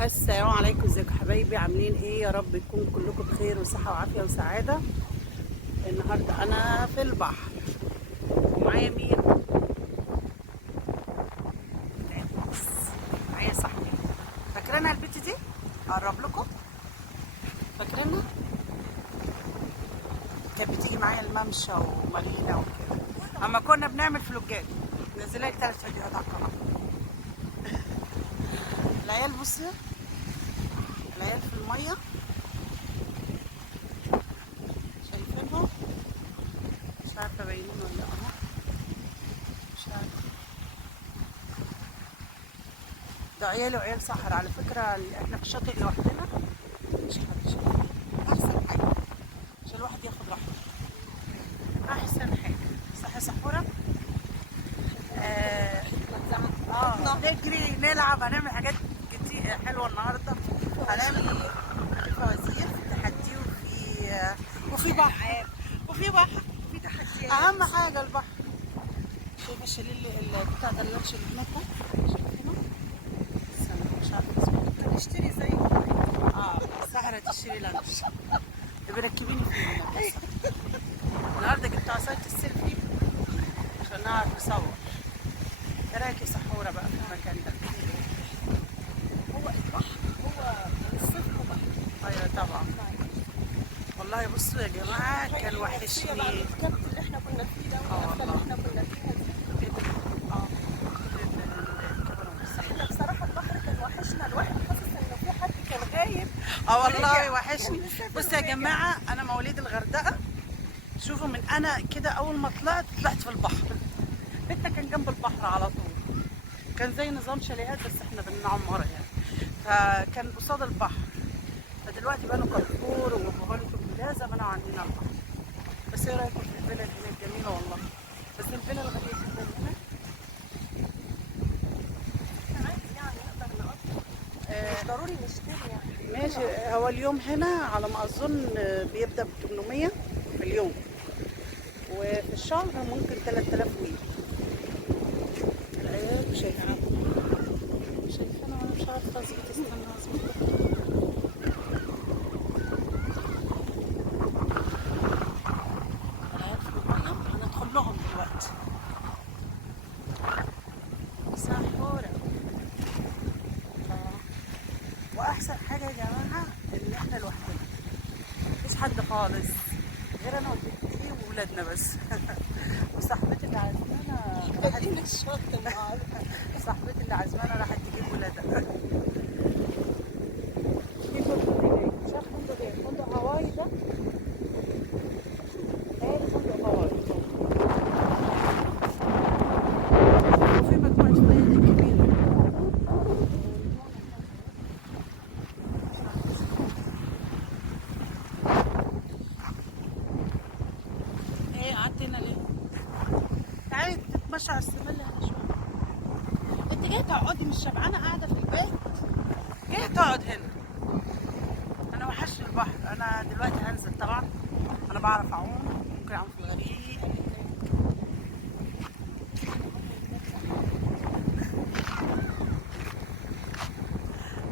السلام عليكم، ازيكم حبايبي؟ عاملين ايه؟ يا رب يكون كلكم بخير وصحه وعافيه وسعاده. النهارده انا في البحر ومعايا مين؟ بص، معايا صاحبي. فاكرينها البت دي؟ اقرب لكم. فاكرينها؟ كانت بتيجي معايا الممشى ومارينا وكده اما كنا بنعمل فلوجات. نزلها لك 3 فيديوهات على القناه. العيال بصي، العيال في الميه شايفينهم؟ مش عارفه باينين ولا لا اهو. مش عارفه. ده عيال وعيال سحر على فكرة. احنا في الشاطئ لوحدنا، مش حد شايف. أحسن حاجة عشان الواحد ياخد راحته. أحسن حاجة صح يا سحورة؟ نجري نلعب، هنعمل حاجات كتير حلوة النهاردة. هنعمل في فوازير، في تحدي، وفي بحر، وفي بحر، وفي تحديات. أهم حاجة البحر. شايفة الشليل بتاع ده اللانش اللي هناك ده؟ شايفينه؟ استنى مش عارفة اسمه. نشتري زي سهرة تشتري لانش. تبقى ركبيني فيه النهارده جبت عصاية السيلفي عشان نعرف نصور. ايه رايك يا سحورة بقى في المكان ده؟ هو البحر، هو من الصفر بحر. ايوه طبعا. والله بصوا يا جماعة كان وحشني. بعد الكبت اللي احنا كنا فيه ده والقفله اللي احنا كنا فيها دي. ايه ده؟ اه بس احنا بصراحه البحر كان وحشنا، الواحد حاسس انه في حد كان غايب. والله وحشني. كان مسافر بصوا يا ورجع. جماعة انا مواليد الغردقة. شوفوا من انا كده اول ما طلعت في البحر. بيتنا كان جنب البحر على طول. كان زي نظام شاليهات بس احنا بنعمرها يعني. فكان قصاد البحر. فدلوقتي بقى له كارفور وبقى له بلازا منعوا عننا البحر. بس ايه رايكم في الفيلا اللي هناك؟ جميله والله. بس الفيلا الغاليه جدا هناك. عادي يعني نقدر نقضي، مش ضروري نشتري يعني. ماشي. هو اليوم هنا على ما اظن بيبدا ب 800 في اليوم، وفي الشهر ممكن 3000 وي. العيال شايفين، شايفينها وانا مش عارفه اظبط. استنى اظبط. العيال في الميه هندخل لهم دلوقتي. سحورة. واحسن حاجه يا جماعه ان احنا لوحدنا، مفيش حد خالص غير انا وبنتي وولادنا بس. وصاحبتي اللي عازمانا راحت، خلينا الشط النهارده. صاحبتي اللي عازمانا راحت تجيب ولادها. في فندق هناك، مش عارف فندق ايه، فندق هواي ده. تهيألي فندق هواي. وفي مجموعة فنادق كبيرة. ايه قعدت هنا ليه؟ تعالي تتمشى على السمال هنا شوية. انت جاية تقعدي مش شبعانة قاعدة في البيت؟ جاية تقعد هنا. انا وحشني البحر. انا دلوقتي هنزل طبعا. انا بعرف اعوم، ممكن اعوم في الغريق.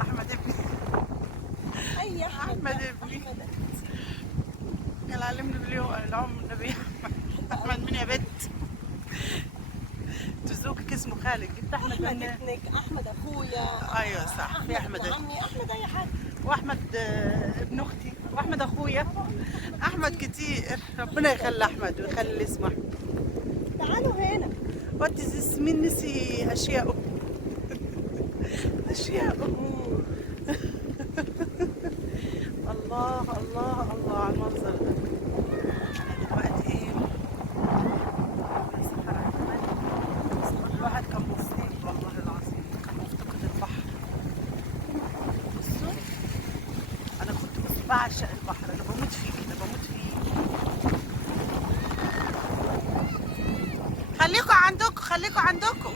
احمد ابني، اي احمد ابني قال علمني العوم النبي. احمد مين يا بنت؟ تزوجك اسمه خالد. جبت احمد احمد من... ابنك، احمد اخويا، ايوه صح، في احمد ابن عمي، احمد اي حد. واحمد ابن اختي، واحمد اخويا. احمد كتير. ربنا يخلي احمد ويخلي اللي اسمه احمد. تعالوا هنا. وات از مين نسي اشياء. اشياء. الله الله الله على المنظر ده. انا دلوقتي ايه، الواحد كان مبسوط والله العظيم، كان مفتقد البحر. بصوا انا كنت بعشق البحر، انا بموت فيه كده، بموت فيه. خليكوا عندكم، خليكوا عندكم.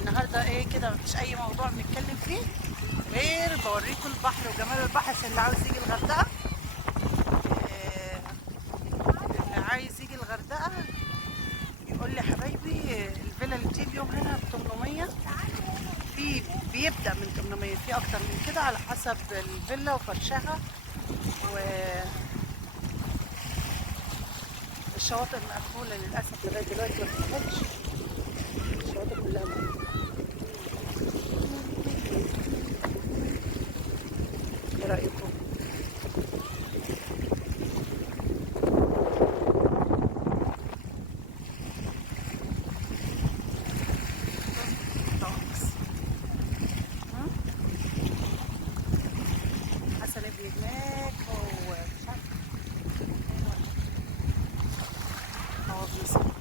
النهارده ايه كده، مفيش اي موضوع بنتكلم فيه غير بوريكم البحر وجمال البحر. عشان اللي عاوز يجي الغردقه، اللي عايز يجي الغردقه يقول لي حبايبي الفيلا اللي بتيجي يوم هنا ب 800 بيبدأ من 800، في أكتر من كده على حسب الفيلا وفرشها. والشواطئ مقفولة للأسف لغاية دلوقتي، ما فتحتش. الشواطئ كلها مقفولة. ايه رأيكم؟ حسن ابني هناك ومش عارفة هو بيصور.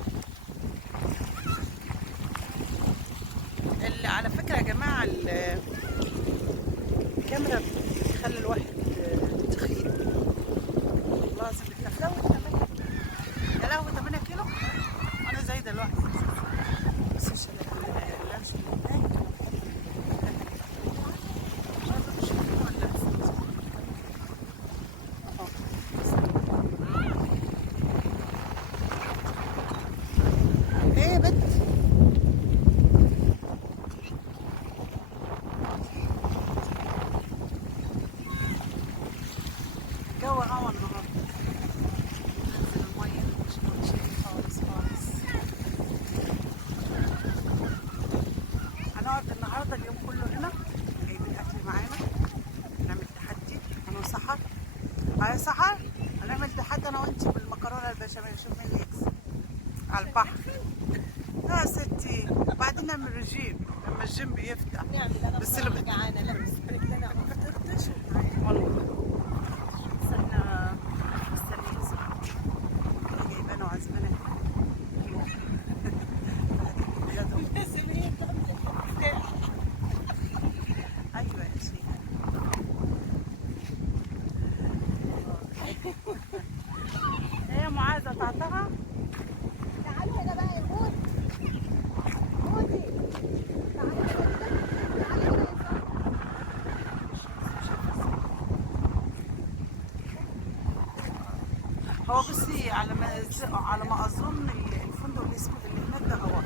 على فكرة يا جماعة الكاميرا بتخلي الواحد تخيل. والله العظيم بتلوي 8. يا لهوي 8 كيلو. أنا زي دلوقتي بس مش اللانش من هناك. مش عارفة مش شايفينه ولا لسه. ايه يا بنت؟ الجو هوا النهارده. ننزل المية مش شايف خالص خالص. هنقعد النهارده اليوم كله هنا، جايبين اكل معانا. هنعمل تحدي انا وسحر. يا سحر هنعمل تحدي انا وانتي بالمكرونه البشاميل، نشوف مين اللي يكسب على البحر. يا ستي وبعدين نعمل رجيم لما الجيم بيفتح. بس اللي جعانه لا بس انا ما فطرتش. والله استنى جايبانا وعزمانا لازم هي تعمل المفتاح. ايوه يا شيخ. هي معاذة تعطها. تعالوا هنا بقى يا مود. مودي تعالوا هنا. هو بصي على ما اظن الفندق الاسمه اللي هناك ده هو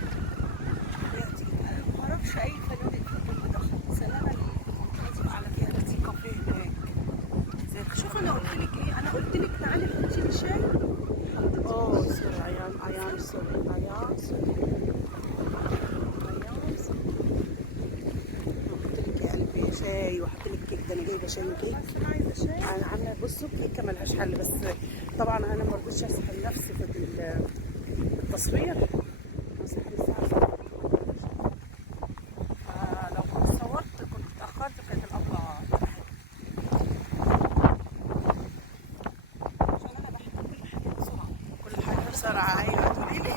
ما اعرفش اي فنادق بتدخل سلامه على كده في كافيه هناك زي شوف انا قلت لك ايه، انا قلت لك تعالي حطي لي شاي. اوه سوري عيان سوري قلت لك يا قلبي شاي وحط لك كيك. ده انا جايبه شاي وكيك. بس انا عايزه شاي. انا عامله بصوا كيكه ملهاش حل، بس طبعا انا ما رضيتش اسحل نفسي في التصوير. مسحل الساعه 7. فلو كنت صورت كنت اتاخرت كانت الابله عشان انا بحب كل حاجه بسرعه. كل حاجه بسرعه. ايوه تقولي لي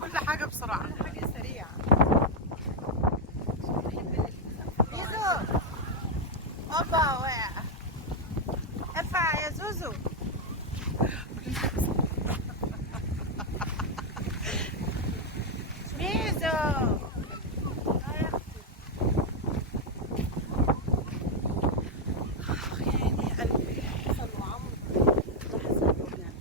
كل حاجه بسرعه. كل حاجه سريعه. زوزو بابا واقع. ارفع يا زوزو. ميزو يعني قلبي حسن وعمرو. حسن ونعم.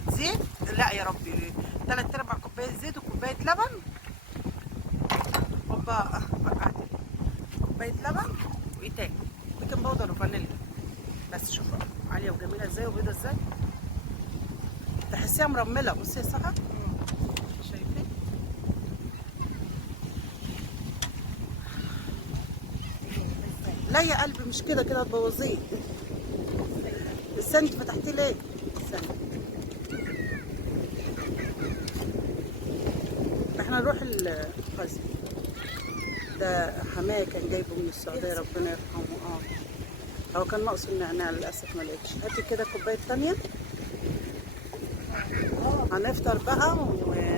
كوبايه زيت، لا يا ربي 3/4 كوبايه زيت وكوبايه لبن. هوبا بقعت كوبايه لبن وايه تاني؟ بيكنج باودر وفانيليا. بس شوفوا عاليه وجميله ازاي وبيضه ازاي، تحسيها مرمله. بصي يا سحر، شايفين؟ لا يا قلبي مش كده، كده هتبوظيه. استني، انت فتحتيه ليه؟ استني، احنا نروح الغزل. ده حماية كان جايبه من السعودية، ربنا يرحمه. هو كان ناقصه النعناع للأسف ما لقيتش. هاتي كده كوباية تانية. هنفطر بقى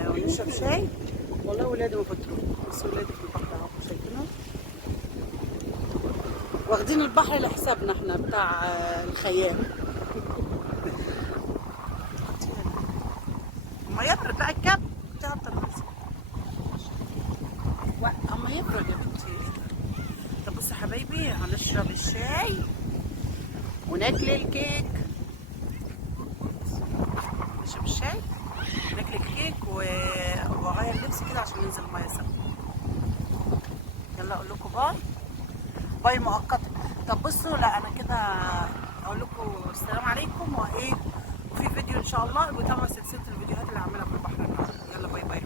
ونشرب شاي. والله ولادي ما فطروا، بس ولادي في البحر اهو شايفينهم، واخدين البحر لحسابنا احنا بتاع الخيام. اما يبرد بقى الكب بتاع الترابيزه، اما يبرد يا بنتي. طب بصوا يا حبايبي، هنشرب الشاي وناكل الكيك. نشرب الشاي ناكل الكيك واغير لبسي كده عشان ننزل الميه سوا. يلا اقول لكم باي باي مؤقتا. طب بصوا، لا انا كده اقول لكم السلام عليكم وايه، وفي فيديو ان شاء الله وتم سلسله الفيديوهات اللي هعملها في البحر النهارده. يلا باي باي.